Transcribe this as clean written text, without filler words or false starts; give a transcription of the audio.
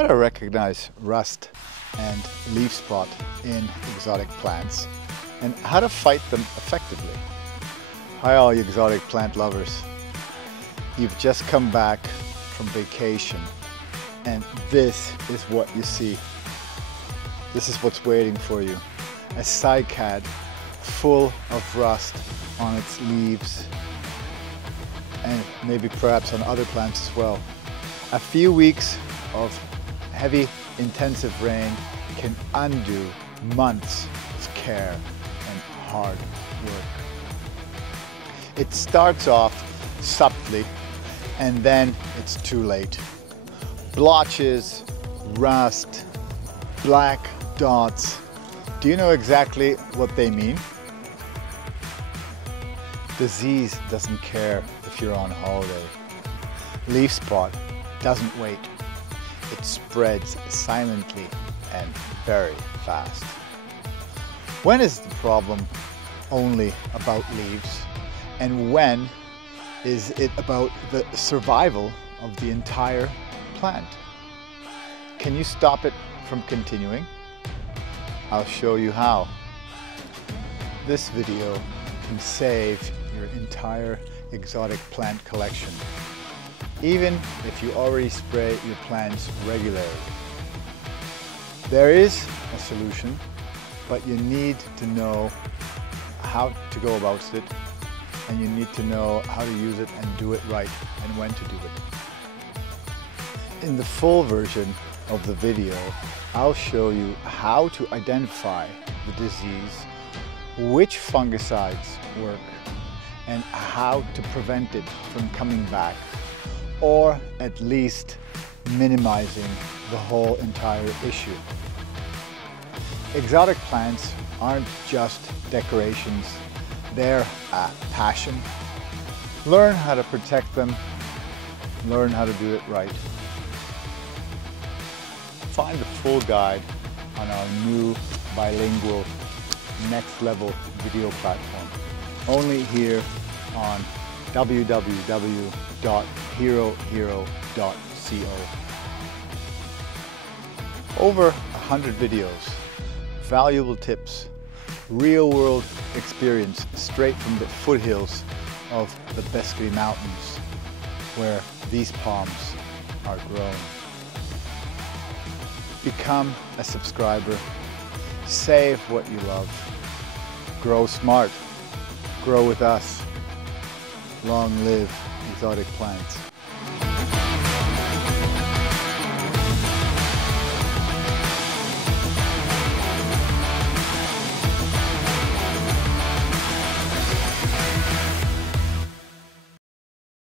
How to recognize rust and leaf spot in exotic plants and how to fight them effectively. Hi all you exotic plant lovers. You've just come back from vacation and this is what you see. This is what's waiting for you. A cycad full of rust on its leaves and maybe perhaps on other plants as well. A few weeks of heavy intensive rain can undo months of care and hard work. It starts off subtly and then it's too late. Blotches, rust, black dots. Do you know exactly what they mean? Disease doesn't care if you're on holiday. Leaf spot doesn't wait. It spreads silently and very fast. When is the problem only about leaves? And when is it about the survival of the entire plant? Can you stop it from continuing? I'll show you how. This video can save your entire exotic plant collection, even if you already spray your plants regularly. There is a solution, but you need to know how to go about it, and you need to know how to use it and do it right and when to do it. In the full version of the video, I'll show you how to identify the disease, which fungicides work, and how to prevent it from coming back, or at least minimizing the whole entire issue. Exotic plants aren't just decorations, they're a passion. Learn how to protect them, learn how to do it right. Find the full guide on our new bilingual next level video platform, only here on www.herohero.co. Over 100 videos, valuable tips, real-world experience straight from the foothills of the Bacterial Mountains where these palms are grown. Become a subscriber, save what you love, grow smart, grow with us. Long live exotic plants.